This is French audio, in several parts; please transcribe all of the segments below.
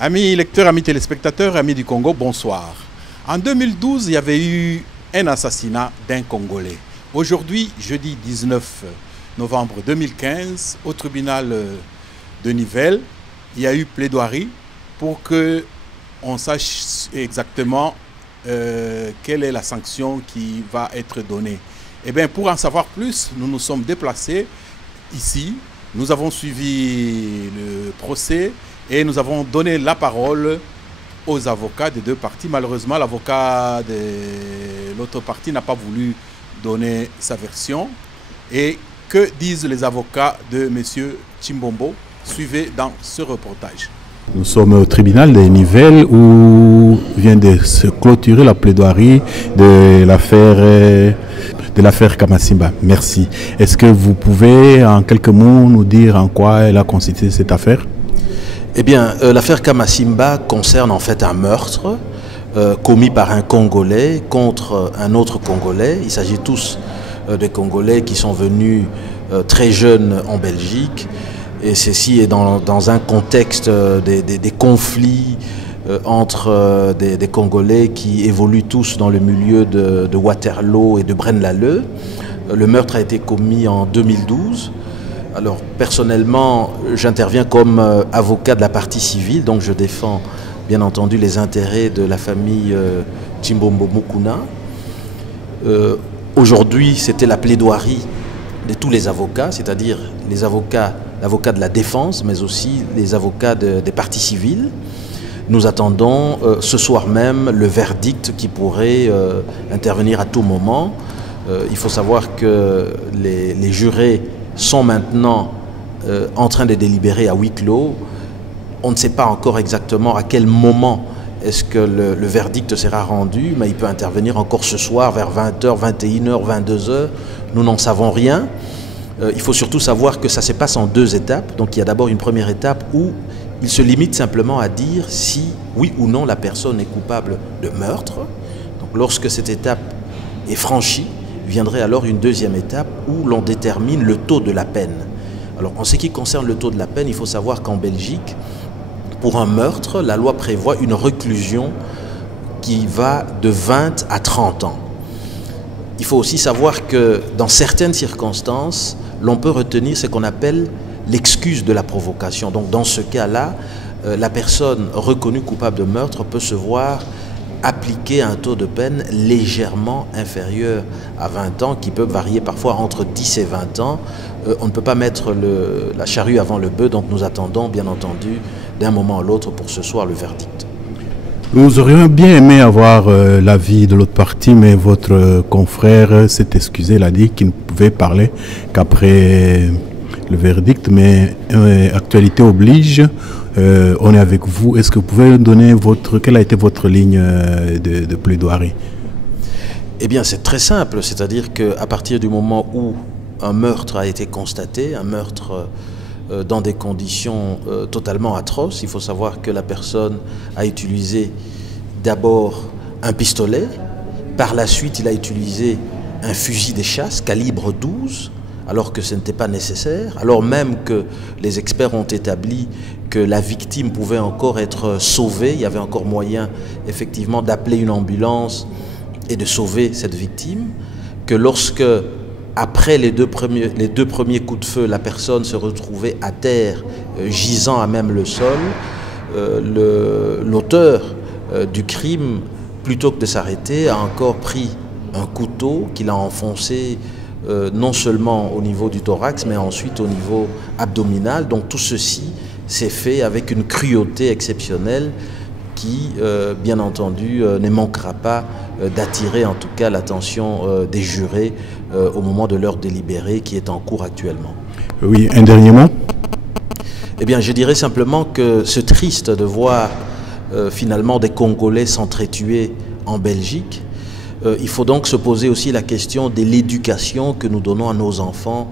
Amis lecteurs, amis téléspectateurs, amis du Congo, bonsoir. En 2012, il y avait eu un assassinat d'un Congolais. Aujourd'hui, jeudi 19 novembre 2015, au tribunal de Nivelles, il y a eu plaidoirie pour qu'on sache exactement quelle est la sanction qui va être donnée. Eh bien, pour en savoir plus, nous nous sommes déplacés ici. Nous avons suivi le procès et nous avons donné la parole aux avocats des deux parties. Malheureusement, l'avocat de l'autre partie n'a pas voulu donner sa version. Et que disent les avocats de M. Chimbombo? Suivez dans ce reportage. Nous sommes au tribunal de Nivelles où vient de se clôturer la plaidoirie de l'affaire Kamasimba. Merci. Est-ce que vous pouvez en quelques mots nous dire en quoi elle a consisté cette affaire? Eh bien, l'affaire Kamasimba concerne en fait un meurtre commis par un Congolais contre un autre Congolais. Il s'agit tous de Congolais qui sont venus très jeunes en Belgique. Et ceci est dans un contexte des conflits entre des Congolais qui évoluent tous dans le milieu de Waterloo et de Braine-l'Alleud. Le meurtre a été commis en 2012. Alors personnellement, j'interviens comme avocat de la partie civile, donc je défends bien entendu les intérêts de la famille Chimbombo Mukuna. Aujourd'hui, c'était la plaidoirie de tous les avocats, c'est-à-dire l'avocat de la défense, mais aussi les avocats des parties civiles. Nous attendons ce soir même le verdict qui pourrait intervenir à tout moment. Il faut savoir que les jurés sont maintenant en train de délibérer à huis clos. On ne sait pas encore exactement à quel moment est-ce que le verdict sera rendu, mais il peut intervenir encore ce soir vers 20h, 21h, 22h. Nous n'en savons rien. Il faut surtout savoir que ça se passe en deux étapes. Donc il y a d'abord une première étape où il se limite simplement à dire si oui ou non la personne est coupable de meurtre. Donc lorsque cette étape est franchie, viendrait alors une deuxième étape où l'on détermine le taux de la peine. Alors en ce qui concerne le taux de la peine, il faut savoir qu'en Belgique, pour un meurtre, la loi prévoit une réclusion qui va de 20 à 30 ans. Il faut aussi savoir que dans certaines circonstances, l'on peut retenir ce qu'on appelle l'excuse de la provocation. Donc dans ce cas-là, la personne reconnue coupable de meurtre peut se voir appliquer un taux de peine légèrement inférieur à 20 ans, qui peut varier parfois entre 10 et 20 ans. On ne peut pas mettre la charrue avant le bœuf, donc nous attendons bien entendu d'un moment à l'autre pour ce soir le verdict. Nous aurions bien aimé avoir l'avis de l'autre partie, mais votre confrère s'est excusé, il a dit qu'il ne pouvait parler qu'après le verdict, mais actualité oblige, on est avec vous. Est-ce que vous pouvez donner quelle a été votre ligne de plaidoirie? Eh bien, c'est très simple, c'est-à-dire qu'à partir du moment où un meurtre a été constaté, un meurtre dans des conditions totalement atroces, il faut savoir que la personne a utilisé d'abord un pistolet, par la suite il a utilisé un fusil de chasse calibre 12, alors que ce n'était pas nécessaire, alors même que les experts ont établi que la victime pouvait encore être sauvée, il y avait encore moyen effectivement d'appeler une ambulance et de sauver cette victime, que lorsque, après les deux premiers coups de feu, la personne se retrouvait à terre, gisant à même le sol, l'auteur du crime, plutôt que de s'arrêter, a encore pris un couteau qu'il a enfoncé non seulement au niveau du thorax, mais ensuite au niveau abdominal. Donc tout ceci s'est fait avec une cruauté exceptionnelle qui, bien entendu, ne manquera pas d'attirer en tout cas l'attention des jurés au moment de leur délibéré qui est en cours actuellement. Oui, un dernier mot? Eh bien, je dirais simplement que c'est triste de voir finalement des Congolais s'entretuer en Belgique. Il faut donc se poser aussi la question de l'éducation que nous donnons à nos enfants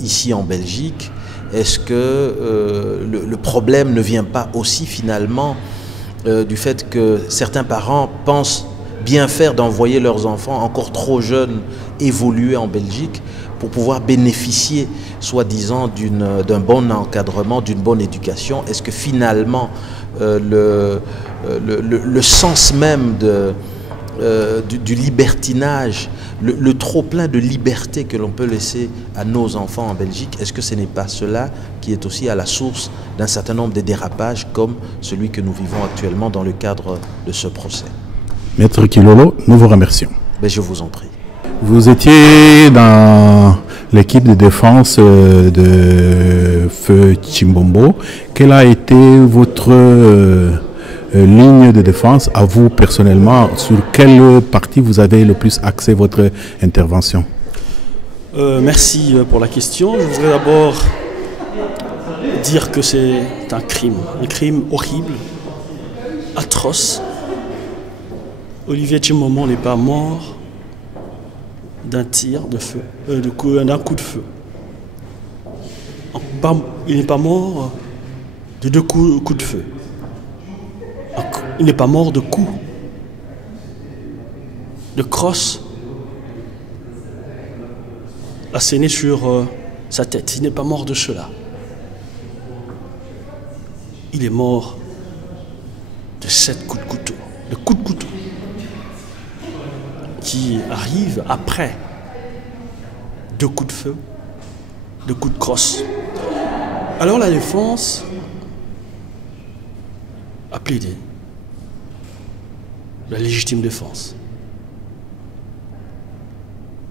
ici en Belgique. Est-ce que le problème ne vient pas aussi finalement du fait que certains parents pensent bien faire d'envoyer leurs enfants encore trop jeunes évoluer en Belgique pour pouvoir bénéficier, soi-disant, d'un bon encadrement, d'une bonne éducation? Est-ce que finalement, le sens même du libertinage, le trop-plein de liberté que l'on peut laisser à nos enfants en Belgique, est-ce que ce n'est pas cela qui est aussi à la source d'un certain nombre de dérapages comme celui que nous vivons actuellement dans le cadre de ce procès? Maître Kilolo, nous vous remercions. Mais je vous en prie. Vous étiez dans l'équipe de défense de Feu Chimbombo. Quelle a été votre ligne de défense à vous personnellement? Sur quelle partie vous avez le plus axé votre intervention? Merci pour la question. Je voudrais d'abord dire que c'est un crime horrible, atroce. Olivier Chimbombo n'est pas mort d'un tir de feu, d'un coup de feu. Il n'est pas mort de deux coups de feu. Il n'est pas mort de coups, de crosses assénées sur sa tête. Il n'est pas mort de cela. Il est mort de 7 coups de couteau, qui arrivent après 2 coups de feu, 2 coups de crosse. Alors la défense a plaidé la légitime défense,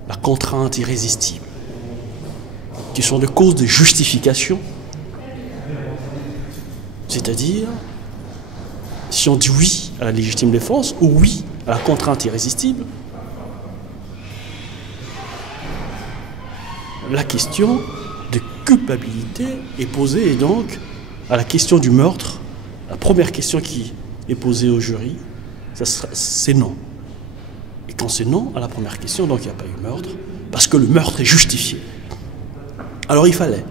la contrainte irrésistible, qui sont des causes de justification, c'est-à-dire si on dit oui à la légitime défense ou oui à la contrainte irrésistible, la question de culpabilité est posée, et donc à la question du meurtre, la première question qui est posée au jury, c'est non. Et quand c'est non à la première question, donc il n'y a pas eu meurtre, parce que le meurtre est justifié. Alors il fallait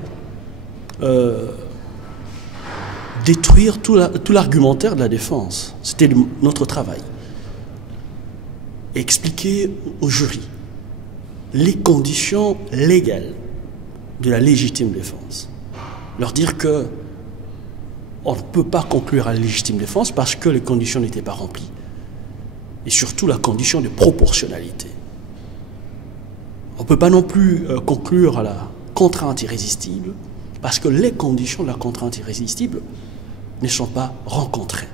détruire tout l'argumentaire de la défense. C'était notre travail. Et expliquer au jury les conditions légales de la légitime défense. Leur dire que on ne peut pas conclure à la légitime défense parce que les conditions n'étaient pas remplies. Et surtout la condition de proportionnalité. On ne peut pas non plus conclure à la contrainte irrésistible parce que les conditions de la contrainte irrésistible ne sont pas rencontrées.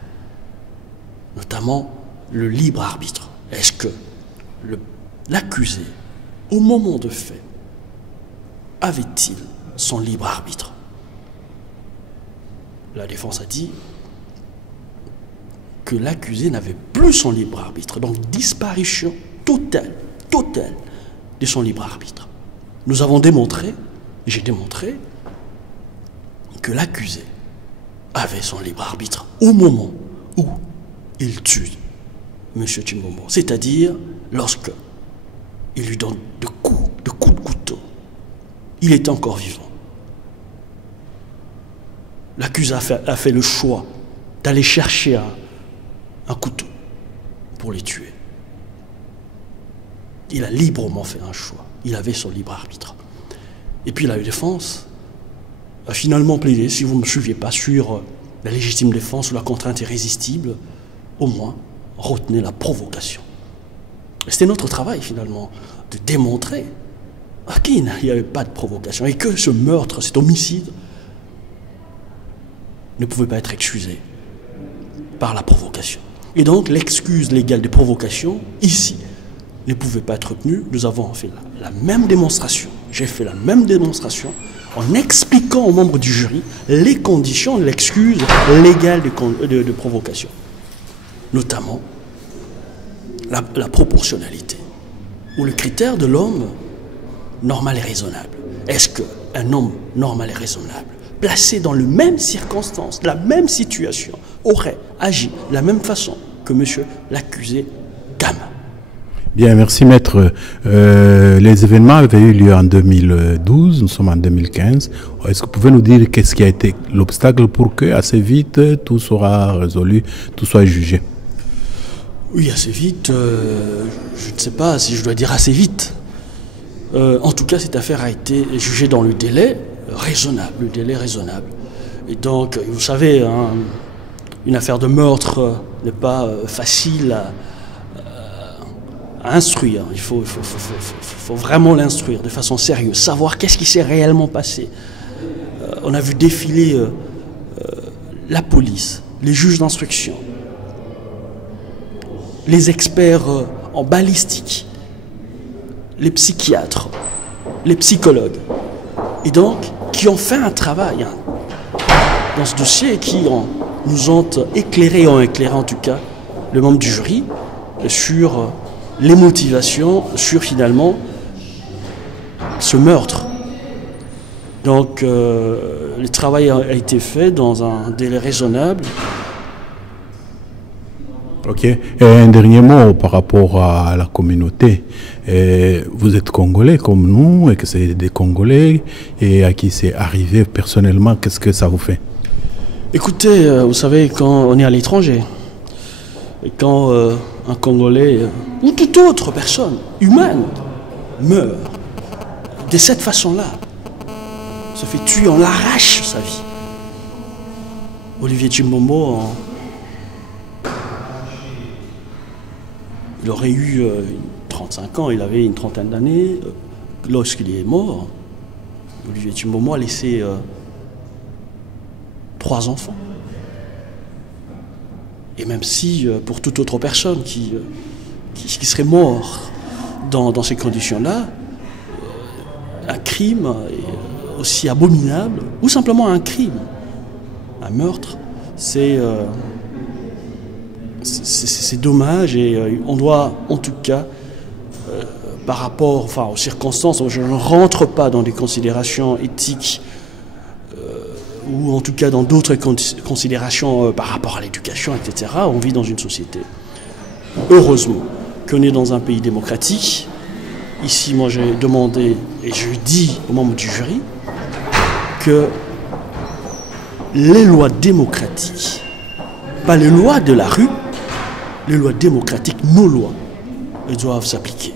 Notamment le libre arbitre. Est-ce que l'accusé, au moment de fait, avait-il son libre arbitre? La défense a dit que l'accusé n'avait plus son libre arbitre. Donc disparition totale de son libre arbitre. Nous avons démontré, j'ai démontré, que l'accusé avait son libre arbitre au moment où il tue M. Chimbombo. C'est-à-dire lorsque il lui donne de coups de couteau. Il est encore vivant. L'accusé a fait le choix d'aller chercher un couteau pour les tuer. Il a librement fait un choix. Il avait son libre arbitre. Et puis la défense a finalement plaidé, si vous ne me suiviez pas, sur la légitime défense ou la contrainte irrésistible, au moins retenez la provocation. C'était notre travail finalement, de démontrer qu'il n'y avait pas de provocation et que ce meurtre, cet homicide, ne pouvait pas être excusé par la provocation. Et donc l'excuse légale de provocation, ici, ne pouvait pas être retenue. Nous avons fait la même démonstration. J'ai fait la même démonstration en expliquant aux membres du jury les conditions de l'excuse légale de provocation. Notamment la proportionnalité, ou le critère de l'homme normal et raisonnable. Est-ce qu'un homme normal et raisonnable, placé dans les mêmes circonstances, la même situation, aurait agi de la même façon que monsieur l'accusé Gam? Bien, merci maître. Les événements avaient eu lieu en 2012, nous sommes en 2015. Est-ce que vous pouvez nous dire qu'est-ce qui a été l'obstacle pour que assez vite tout sera résolu, tout soit jugé? Oui, assez vite, je ne sais pas si je dois dire assez vite. En tout cas, cette affaire a été jugée dans le délai raisonnable, Et donc, vous savez, hein, une affaire de meurtre n'est pas facile à instruire. Il faut vraiment l'instruire de façon sérieuse, savoir qu'est-ce qui s'est réellement passé. On a vu défiler la police, les juges d'instruction, les experts en balistique, les psychiatres, les psychologues, et donc qui ont fait un travail dans ce dossier et qui nous ont éclairé en tout cas le membre du jury sur les motivations, sur finalement ce meurtre. Donc le travail a été fait dans un délai raisonnable. Ok. Et un dernier mot par rapport à la communauté. Vous êtes Congolais comme nous, et que c'est des Congolais, et à qui c'est arrivé personnellement, qu'est-ce que ça vous fait? Écoutez, vous savez, quand on est à l'étranger, et quand un Congolais, ou toute autre personne humaine, meurt de cette façon-là, se fait tuer, on l'arrache sa vie. Olivier Tshimombo, il aurait eu 35 ans, il avait une trentaine d'années. Lorsqu'il est mort, Olivier Tshimombo a laissé 3 enfants. Et même si, pour toute autre personne qui serait mort dans ces conditions-là, un crime aussi abominable, ou simplement un crime, un meurtre, c'est dommage, et on doit en tout cas, par rapport aux circonstances, je ne rentre pas dans des considérations éthiques ou en tout cas dans d'autres considérations par rapport à l'éducation, etc. On vit dans une société, heureusement, qu'on est dans un pays démocratique. Ici, moi, j'ai demandé, et je dis aux membres du jury, que les lois démocratiques, pas les lois de la rue, les lois démocratiques, nos lois, elles doivent s'appliquer.